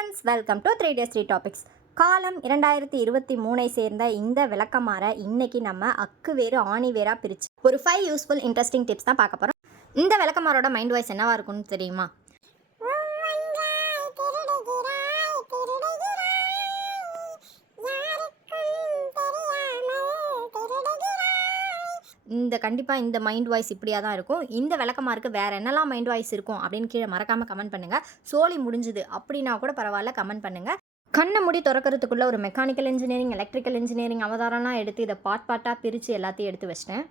Friends welcome to three days three topics காலம் இரண்டாயிரத்தி இருபத்தி மூணை சேர்ந்த இந்த விளக்கமாற இன்னைக்கு நம்ம அக்கு வேறு ஆணி வேறா பிரிச்சு. ஒரு ஃபைவ் யூஸ்ஃபுல் இன்ட்ரெஸ்டிங் டிப்ஸ் தான் பார்க்க போகிறோம் இந்த விளக்கமாரோட மைண்ட் வாய்ஸ் என்னவா இருக்கும்னு தெரியுமா? இந்த கண்டிப்பாக இந்த மைண்ட் வாய்ஸ் இப்படியாக தான் இருக்கும். இந்த விளக்கமாருக்கு வேறு என்னெல்லாம் மைண்ட் வாய்ஸ் இருக்கும் அப்படின்னு கீழே மறக்காமல் கமெண்ட் பண்ணுங்கள் சோலி முடிஞ்சுது அப்படின்னா கூட பரவாயில்ல கமெண்ட் பண்ணுங்கள் கண்ணை முடி திறக்கிறதுக்குள்ளே ஒரு மெக்கானிக்கல் இன்ஜினியரிங் எலக்ட்ரிக்கல் இன்ஜினியரிங் அவதாரம்லாம் எடுத்து இதை பார்ட் பார்ட்டாக பிரித்து எல்லாத்தையும் எடுத்து வச்சிட்டேன்.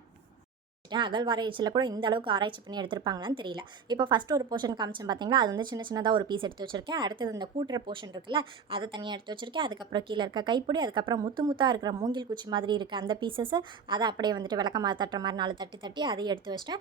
அகழ்வாராய்ச்சியில் கூட இந்த அளவுக்கு ஆராய்ச்சி பண்ணி எடுத்திருப்பாங்களான்னு தெரியல. இப்போ ஃபஸ்ட்டு ஒரு போர்ஷன் காமிச்சேன் பார்த்தீங்களா அது வந்து சின்ன சின்னதாக ஒரு பீஸ் எடுத்து வச்சிருக்கேன். அடுத்தது இந்த கூட்டுற போர்ஷன் இருக்குல்ல அதை தனியாக எடுத்து வச்சிருக்கேன். அதுக்கப்புறம் கீழே இருக்க கைப்பிடி அதுக்கப்புறம் முத்து முத்தாக இருக்கிற மூங்கில் குச்சி மாதிரி இருக்க அந்த பீசஸ் அதை அப்படியே வந்துட்டு விளக்கமாக தட்டுற மாதிரி நாலு தட்டி தட்டி அதையும் எடுத்து வச்சிட்டேன்.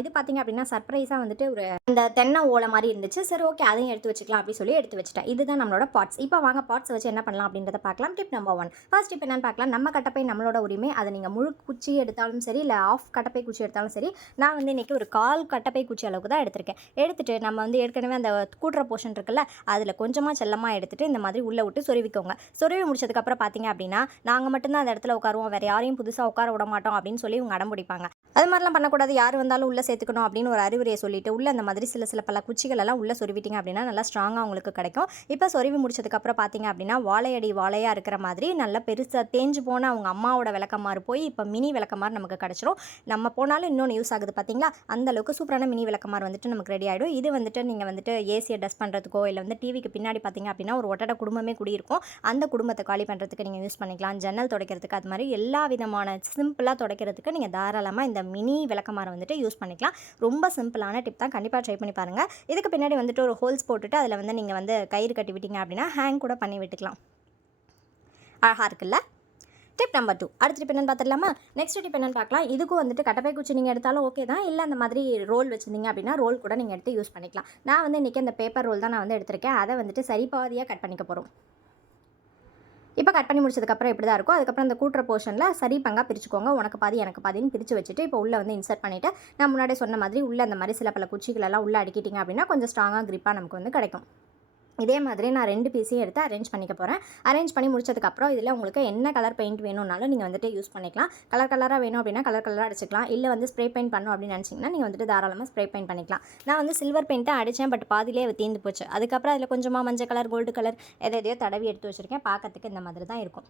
இது பார்த்தீங்க அப்படின்னா சர்ப்ரைஸாக வந்துட்டு ஒரு இந்த தென்னை ஓலை மாதிரி இருந்துச்சு. சரி ஓகே அதையும் எடுத்து வச்சுக்கலாம் அப்படின்னு சொல்லி எடுத்து வச்சிட்டேன். இதுதான் நம்மளோட பாட்ஸ் இப்போ வாங்க பாட்ஸ் வச்சு என்ன பண்ணலாம் அப்படின்றத பார்க்கலாம். Tip number one first tip என்னன்னு பார்க்கலாம். நம்ம கட்டப்பை நம்மளோட உரிமை. அதை நீங்கள் முழு குச்சி எடுத்தாலும் சரி இல்லை ஆஃப் கட்டப்பை குச்சி எடுத்தாலும் சரி நான் வந்து இன்றைக்கி ஒரு கால் கட்டப்பை குச்சி அளவுக்கு தான் எடுத்திருக்கேன். எடுத்துகிட்டு நம்ம வந்து ஏற்கனவே அந்த கூட்டுற போர்ஷன் இருக்குல்ல அதில் கொஞ்சமாக செல்லமாக எடுத்துகிட்டு இந்த மாதிரி உள்ளே விட்டு சொருவிக்கோங்க. சொருவி முடிச்சதுக்கப்புறம் பார்த்தீங்க அப்படின்னா நாங்கள் மட்டும்தான் அந்த இடத்துல உட்காருவோம். வேறு யாரையும் புதுசாக உட்கார விட மாட்டோம் அப்படின்னு சொல்லி இவங்க அடம் பிடிப்பாங்க. அது மாதிரிலாம் பண்ணக்கூடாது. யார் வந்தாலும் உள்ளே சேர்த்துக்கணும் அப்படின்னு ஒரு அறிவுரையை சொல்லிட்டு உள்ள அந்த மாதிரி சில சில பல குச்சிகள் எல்லாம் உள்ளே சொருவிட்டீங்க அப்படின்னா நல்லா ஸ்ட்ராங்காக உங்களுக்கு கிடைக்கும். இப்போ சொருவி முடிச்சதுக்கப்புறம் பார்த்தீங்க அப்படின்னா வாழையடி வாழையாக இருக்கிற மாதிரி நல்லா பெருசாக தேஞ்சு போன அவங்க அம்மாவோட விளக்கமாறு போய் இப்போ மினி விளக்கமாறு நமக்கு கிடச்சிரும். நம்ம போனாலும் இன்னொன்று யூஸ் ஆகுது பார்த்தீங்களா அந்த அளவுக்கு சூப்பரான மினி விளக்கமாறு வந்துட்டு நமக்கு ரெடி ஆகிடும் இது வந்துட்டு நீங்கள் வந்துட்டு ஏசியை டஸ்ட் பண்ணுறதுக்கோ இல்லை வந்து டிவிக்கு பின்னாடி பார்த்தீங்க அப்படின்னா ஒரு ஒட்டட குடும்பமே குடியிருக்கும். அந்த குடும்பத்தை காலி பண்ணுறதுக்கு நீங்கள் யூஸ் பண்ணிக்கலாம். ஜன்னல் துடைக்கிறதுக்கு அது மாதிரி எல்லா விதமான சிம்பிளாக துடைக்கிறதுக்கு நீங்கள் தாராளமாக இந்த மினி விளக்கமாரை வந்துட்டு யூஸ் பண்ணிக்கலாம். ரொம்ப சிம்பிளான டிப் தான். கண்டிப்பாக ட்ரை பண்ணி பாருங்கள் இதுக்கு பின்னாடி வந்துட்டு ஒரு ஹோல்ஸ் போட்டுட்டு அதில் வந்து நீங்கள் வந்து கயிறு கட்டி விட்டீங்க அப்படின்னா ஹேங் கூட பண்ணி விட்டுக்கலாம். அழகாக இருக்குல்ல? டிப் நம்பர் டூ அடுத்த டிப் என்னன்னு பார்த்துடலாமா? நெக்ஸ்ட் டிப் என்னன்னு பார்க்கலாம். இதுக்கும் வந்துட்டு கட்டப்பை குச்சி நீங்கள் எடுத்தாலும் ஓகே தான். இல்லை அந்த மாதிரி ரோல் வச்சுருந்தீங்க அப்படின்னா ரோல் கூட நீங்கள் எடுத்து யூஸ் பண்ணிக்கலாம். நான் வந்து இன்றைக்கி அந்த பேப்பர் ரோல் தான் நான் வந்து எடுத்திருக்கேன். அதை வந்துட்டு சரிபாதியாக கட் பண்ணிக்க போகிறோம் இப்போ கட் பண்ணி முடிச்சதுக்கப்புறம் இப்படி தான் இருக்கும். அதுக்கப்புறம் அந்த கூட்டுற போர்ஷனில் சரி பங்காக பிரிச்சுக்கோங்க. உனக்கு பாதி எனக்கு பாதின்னு பிரித்து வச்சுட்டு இப்போ உள்ளே வந்து இன்சர்ட் பண்ணிவிட்டு நான் முன்னாடி சொன்ன மாதிரி உள்ளே அந்த மாதிரி சில பல குச்சிகளெல்லாம் உள்ளே அடிக்கிட்டிங்க அப்படின்னா கொஞ்சம் ஸ்ட்ராங்காக க்ரிப்பாக நமக்கு வந்து கிடைக்கும். இதே மாதிரி நான் ரெண்டு பீஸையும் எடுத்து அரேஞ்ச் பண்ணிக்க போகிறேன் அரேஞ்ச் பண்ணி முடிச்சதுக்கப்புறம் இதில் உங்களுக்கு என்ன கலர் பெயிண்ட் வேணும்னாலும் நீங்கள் வந்துட்டு யூஸ் பண்ணிக்கலாம். கலர் கலராக வேணும் அப்படின்னா கலர் கலராக அடிச்சுக்கலாம். இல்லை வந்து ஸ்ப்ரே பெயிண்ட் பண்ணணும் அப்படின்னு நினச்சிங்கன்னா நீங்கள் வந்துட்டு தாராளமாக ஸ்ப்ரே பெயிண்ட் பண்ணிக்கலாம். நான் வந்து சில்வர் பெயிண்ட்டை அடித்தேன் பட் பாதிலே தீந்து தீர்ந்து போச்சு. அதுக்கப்புறம் அதில் கொஞ்சமாக மஞ்சள் கலர் கோல்டு கலர் எதை எதையோ தடவி எடுத்து வச்சுருக்கேன். பார்க்கறதுக்கு இந்த மாதிரி தான் இருக்கும்.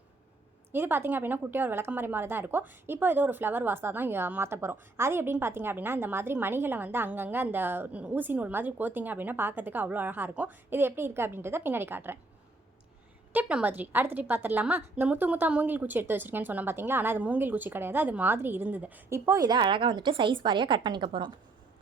இது பார்த்திங்க அப்படின்னா குட்டியாக ஒரு விளக்கமாரி மாதிரி தான் இருக்கும். இப்போ இது ஒரு ஃப்ளவர் வாஸாக தான் மாற்ற போகிறோம் அது எப்படின்னு பார்த்தீங்க அப்படின்னா இந்த மாதிரி மணிகளை வந்து அங்கங்கே அந்த ஊசி நூல் மாதிரி கோத்திங்க அப்படின்னா பார்க்கறதுக்கு அவ்வளோ அழகாக இருக்கும். இது எப்படி இருக்குது அப்படின்றத பின்னாடி காட்டுறேன். டிப் நம்பர் த்ரீ அடுத்த டிப் பார்த்துடலாமா இந்த முத்து முத்தா மூங்கில் குச்சி எடுத்து வச்சிருக்கேன்னு சொன்னால் பார்த்தீங்களா ஆனால் அது மூங்கில் குச்சி கிடையாது அது மாதிரி இருந்தது. இப்போது இதை அழகாக வந்துட்டு சைஸ் வாரியாக கட் பண்ணிக்க போகிறோம்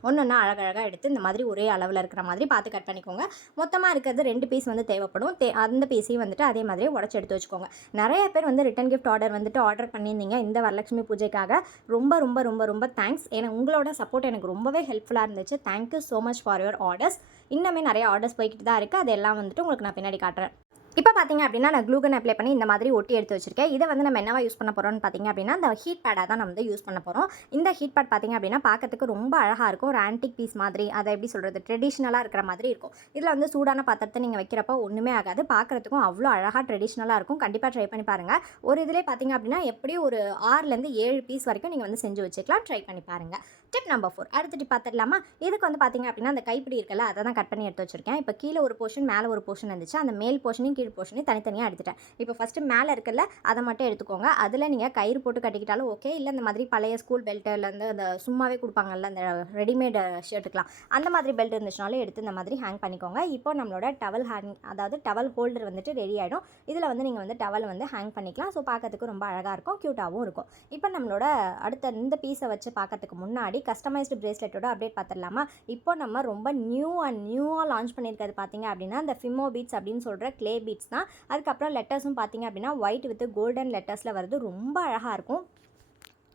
ஒன்றொன்னா அழகழகாக எடுத்து இந்த மாதிரி ஒரே அளவில் இருக்கிற மாதிரி பார்த்து கட் பண்ணிக்கோங்க. மொத்தமாக இருக்கிறது ரெண்டு பீஸ் வந்து தேவைப்படும். தே அந்த பீஸையும் வந்துட்டு அதே மாதிரி உடச்சி எடுத்து வச்சுக்கோங்க. நிறைய பேர் வந்து ரிட்டன் கிஃப்ட் ஆர்டர் வந்துட்டு ஆர்டர் பண்ணியிருந்தீங்க இந்த வரலட்சுமி பூஜைக்காக. ரொம்ப ரொம்ப ரொம்ப ரொம்ப தேங்க்ஸ் ஏன்னா உங்களோட சப்போர்ட் எனக்கு ரொம்பவே ஹெல்ப்ஃபுல்லாக இருந்துச்சு. Thank you so much for your orders இன்னுமே நிறைய ஆர்டர்ஸ் போய்கிட்டு தான் இருக்குது அதெல்லாம் வந்துட்டு உங்களுக்கு நான் பின்னாடி காட்டுறேன். இப்போ பார்த்தீங்க அப்படின்னா நான் க்ளூகன் அப்ளை பண்ணி இந்த மாதிரி ஒட்டி எடுத்து வச்சிருக்கேன். இதை வந்து நம்ம என்னவா யூஸ் பண்ண போகிறோம்னு பார்த்தீங்க அப்படின்னா இந்த ஹீட் பேடாக தான் நம்ம வந்து யூஸ் பண்ண போகிறோம் இந்த ஹீட் பேட் பார்த்தீங்க அப்படின்னா பார்க்கறதுக்கு ரொம்ப அழகாக இருக்கும். ஒரு ஆன்டிக் பீஸ் மாதிரி அதை எப்படி சொல்கிறது ட்ரெடிஷ்னலாக இருக்கிற மாதிரி இருக்கும். இதில் வந்து சூடான பாத்திரத்தை நீங்கள் வைக்கிறப்ப ஒன்றுமே ஆகாது. பார்க்குறதுக்கும் அவ்வளோ அழகாக ட்ரெடிஷ்னலாக இருக்கும். கண்டிப்பாக ட்ரை பண்ணி பாருங்கள் ஒரு இதிலே பார்த்தீங்க அப்படின்னா எப்படியும் ஒரு ஆறுலேருந்து ஏழு பீஸ் வரைக்கும் நீங்கள் வந்து செஞ்சு வச்சுக்கலாம். ட்ரை பண்ணி பாருங்கள் டிப் நம்பர் ஃபோர் அடுத்த டிப் பார்த்துடலாமா? இதுக்கு வந்து பார்த்தீங்க அப்படின்னா அந்த கைப்பிடி இருக்கல அதை தான் கட் பண்ணி எடுத்து வச்சிருக்கேன். இப்போ கீழே ஒரு போர்ஷன் மேலே ஒரு போர்ஷன் இருந்துச்சு. அந்த மேல் போர்ஷனையும் இன்டீரியர் போர்ஷனையும் தனித்தனியாக எடுத்துட்டேன். இப்போ ஃபஸ்ட்டு மேலே இருக்குல்ல அதை மட்டும் எடுத்துக்கோங்க. அதில் நீங்கள் கயிறு போட்டு கட்டிக்கிட்டாலும் ஓகே இல்லை இந்த மாதிரி பழைய ஸ்கூல் பெல்ட்டிலேருந்து அந்த சும்மாவே கொடுப்பாங்கல்ல அந்த ரெடிமேட் ஷர்ட்டுக்கெலாம் அந்த மாதிரி பெல்ட் இருந்துச்சுனாலும் எடுத்து இந்த மாதிரி ஹேங் பண்ணிக்கோங்க. இப்போ நம்மளோட டவல் ஹேங் அதாவது டவல் ஹோல்டர் வந்துட்டு ரெடி ஆகிடும் இதில் வந்து நீங்கள் வந்து டவல் வந்து ஹேங் பண்ணிக்கலாம். ஸோ பார்க்கறதுக்கு ரொம்ப அழகாக இருக்கும். க்யூட்டாகவும் இருக்கும். இப்போ நம்மளோட அடுத்த இந்த பீஸை வச்சு பார்க்கறதுக்கு முன்னாடி கஸ்டமைஸ்டு பிரேஸ்லெட்டோட அப்டேட் பார்த்துடலாமா? இப்போ நம்ம ரொம்ப நியூ அண்ட் நியூவாக லான்ச் பண்ணியிருக்கிறது பார்த்தீங்க அப்படின்னா இந்த ஃபிமோ பீட்ஸ் அப்படின்னு சொல்கிற க்ளே பீட்ஸ் தான். அதுக்கப்புறம் லெட்டர்ஸும் பார்த்தீங்க அப்படின்னா ஒயிட் வித் கோல்டன் லெட்டர்ஸில் வருது ரொம்ப அழகாக இருக்கும்.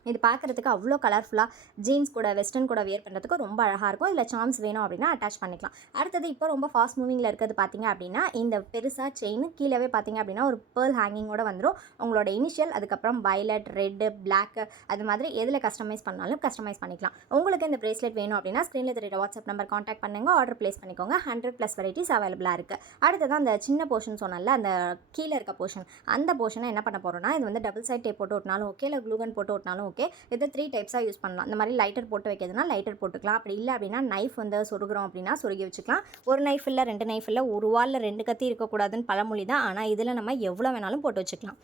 இது பார்க்குறதுக்கு அவ்வளோ கலர்ஃபுல்லாக ஜீன்ஸ் கூட வெஸ்டர்ன் கூட வியர் பண்ணுறதுக்கு ரொம்ப அழகாக இருக்கும். இல்லை சாம்ஸ் வேணும் அப்படின்னா அட்டாச் பண்ணிக்கலாம். அடுத்தது இப்போ ரொம்ப ஃபாஸ்ட் மூவிங்கில் இருக்கிறது பார்த்தீங்க அப்படின்னா இந்த பெருசாக செயின் கீழே பார்த்திங்க அப்படின்னா ஒரு பேர்ல் ஹேங்கிங்கோட வந்துடும் உங்களோட இனிஷியல் அதுக்கப்புறம் வயலட் ரெட்டு பிளாக் அது மாதிரி எதில் கஸ்டமைஸ் பண்ணாலும் கஸ்டமைஸ் பண்ணிக்கலாம். உங்களுக்கு இந்த ப்ரேஸ்லெட் வேணும் அப்படின்னா ஸ்க்ரீனில் தெரியுற வாட்ஸ்அப் நம்பர் காண்டாக்ட் பண்ணுங்க ஆர்டர் ப்ளேஸ் பண்ணிக்கோங்க. ஹண்ட்ரட் ப்ளஸ் வெரைட்டிஸ் அவைலபிளாக இருக்குது அடுத்தது அந்த சின்ன போர்ஷன் சொன்னால அந்த கீழே இருக்க போர்ஷன் அந்த போர்ஷனை என்ன பண்ண போகிறோம்னா இது வந்து டபுள் சைட் டேப் போட்டு ஓட்டினாலும் ஓகே இல்லை க்ளூகன் போட்டு ஓட்டினாலும் ஓகே. இதை த்ரீ டைப்ஸாக யூஸ் பண்ணலாம். இந்த மாதிரி லைட்டர் போட்டு வைக்கிறதுனா லைட்டர் போட்டுக்கலாம். அப்படி இல்லை அப்படின்னா நைஃப் வந்து சொருகிறோம் அப்படின்னா சொருகி வச்சுக்கலாம். ஒரு நைஃப் இல்லை ரெண்டு நைஃப் இல்லை ஒரு வாலில் ரெண்டு கத்தி இருக்கக்கூடாதுன்னு பழமொழி தான். ஆனால் இதில் நம்ம எவ்வளோ வேணாலும் போட்டு வச்சுக்கலாம்.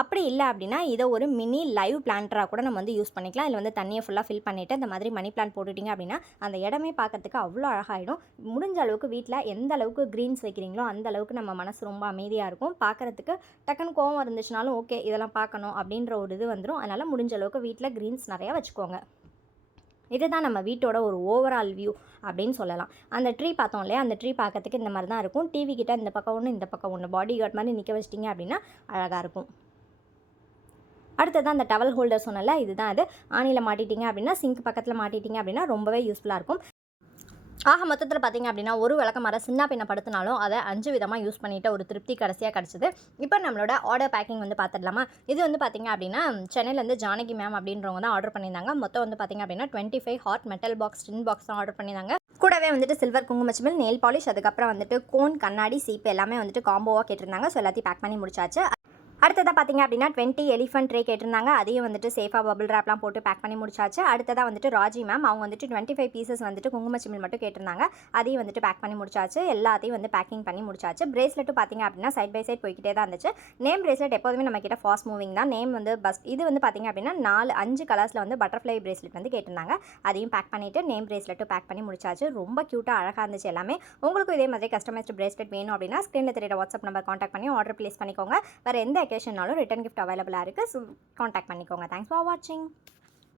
அப்படி இல்லை அப்படின்னா இதை ஒரு மினி லைவ் பிளான்டராக கூட நம்ம வந்து யூஸ் பண்ணிக்கலாம். இதில் வந்து தண்ணியை ஃபுல்லாக ஃபில் பண்ணிவிட்டு இந்த மாதிரி மணி பிளான் போட்டுட்டிங்க அப்படின்னா அந்த இடமே பார்க்கறதுக்கு அவ்வளோ அழகாகிடும் முடிஞ்ச அளவுக்கு வீட்டில் எந்த அளவுக்கு க்ரீன்ஸ் வைக்கிறீங்களோ அந்த அளவுக்கு நம்ம மனசு ரொம்ப அமைதியாக இருக்கும். பார்க்குறதுக்கு டக்குன்னு கோவம் இருந்துச்சுனாலும் ஓகே இதெல்லாம் பார்க்கணும் அப்படின்ற ஒரு இது வந்துடும் அதனால் முடிஞ்ச அளவுக்கு வீட்டில் க்ரீன்ஸ் நிறையா வச்சுக்கோங்க. இதுதான் நம்ம வீட்டோட ஒரு ஓவரால் வியூ அப்படின்னு சொல்லலாம். அந்த ட்ரீ பார்த்தோம் இல்லையா? அந்த ட்ரீ பார்க்கறதுக்கு இந்த மாதிரி தான் இருக்கும். டிவி கிட்ட இந்த பக்கம் ஒன்று இந்த பக்கம் ஒன்று பாடி கார்ட் மாதிரி நிற்க வச்சிட்டிங்க அப்படின்னா அழகாக இருக்கும். அடுத்தது அந்த டவல் ஹோல்டர் சொன்னல இதுதான் அது. ஆணியில் மாட்டிட்டீங்க அப்படின்னா சிங்க் பக்கத்தில் மாட்டிட்டீங்க அப்படின்னா ரொம்பவே யூஸ்ஃபுல்லாக இருக்கும். ஆக மொத்தத்தில் பார்த்தீங்க அப்படின்னா ஒரு விளக்கமரம் சின்ன பின்ன படுத்தினாலும் அதை அஞ்சு விதமாக யூஸ் பண்ணிட்டு ஒரு திருப்தி கடைசியாக கிடச்சிது. இப்போ நம்மளோட ஆர்டர் பேக்கிங் வந்து பார்த்துடலாமா இது வந்து பார்த்தீங்க அப்படின்னா சென்னையிலேருந்து ஜானகி மேம் அப்படின்றவங்க தான் ஆர்டர் பண்ணியிருந்தாங்க. மொத்தம் வந்து பார்த்தீங்க அப்படின்னா twenty five hot metal box tin box தான் ஆர்டர் பண்ணியிருந்தாங்க. கூடவே வந்துட்டு சில்வர் குங்குமச்சிமில் நெயில் பாலிஷ் அதுக்கப்புறம் வந்துட்டு கோன் கண்ணாடி சீப்பு எல்லாமே வந்துட்டு காம்போவாக கேட்டிருந்தாங்க. ஸோ எல்லாத்தையும் பேக் பண்ணி முடிச்சாச்சு. அடுத்ததாக பார்த்தீங்க அப்படின்னா டுவெண்ட்டி எலிஃபென்ட் ட்ரே கேட்டிருந்தாங்க. அதையும் வந்துட்டு சேஃபாக பபிள் ரேப்லாம் போட்டு பேக் பண்ணி முடிச்சாச்சு. அடுத்ததாக வந்துட்டு ராஜி மேம் அவங்க வந்துட்டு டுவெண்ட்டி ஃபைவ் பீசஸ் வந்துட்டு குங்குமச்சிமில் மட்டும் கேட்டிருந்தாங்க. அதையும் வந்துட்டு பேக் பண்ணி முடிச்சாச்சு. எல்லாத்தையும் வந்து பேக்கிங் பண்ணி முடிச்சாச்சு. பிரேஸ்லெட்டும் பார்த்தீங்க அப்படின்னா சைட் பை சைட் போய்கிட்டே தான் இருந்துச்சு. நேம் பிரேஸ்லெட் எப்போதுமே நம்ம கிட்ட ஃபாஸ்ட் மூவிங் தான். நேம் வந்து பஸ் இது வந்து பார்த்தீங்க அப்படின்னா நாலு அஞ்சு கலர்ஸில் வந்து பட்டர்ஃப்ளை பிரேஸ்லெட் வந்து கேட்டிருந்தாங்க. அதையும் பேக் பண்ணிவிட்டு நேம் பிரேஸ்லெட்டும் பேக் பண்ணி முடிச்சாச்சு. ரொம்ப க்யூட்டாக அழகாக இருந்துச்சு எல்லாமே. உங்களுக்கும் இதே மாதிரி கஸ்டமைஸ்டு பிரேஸ்லெட் வேணும் அப்படின்னா ஸ்க்ரீனில் தெரியுற வாட்ஸ்அப் நம்பர் காண்டாக்ட் பண்ணி ஆர்டர் ப்ளேஸ் பண்ணிக்கோங்க. வேறு எந்த அக்கேஷன்னாலும் ரிட்டன் கிஃப்ட் அவைலபிளாக இருக்குது ஸோ காண்டாக்ட் பண்ணிக்கோங்க. தேங்க்ஸ் ஃபார் வாட்சிங்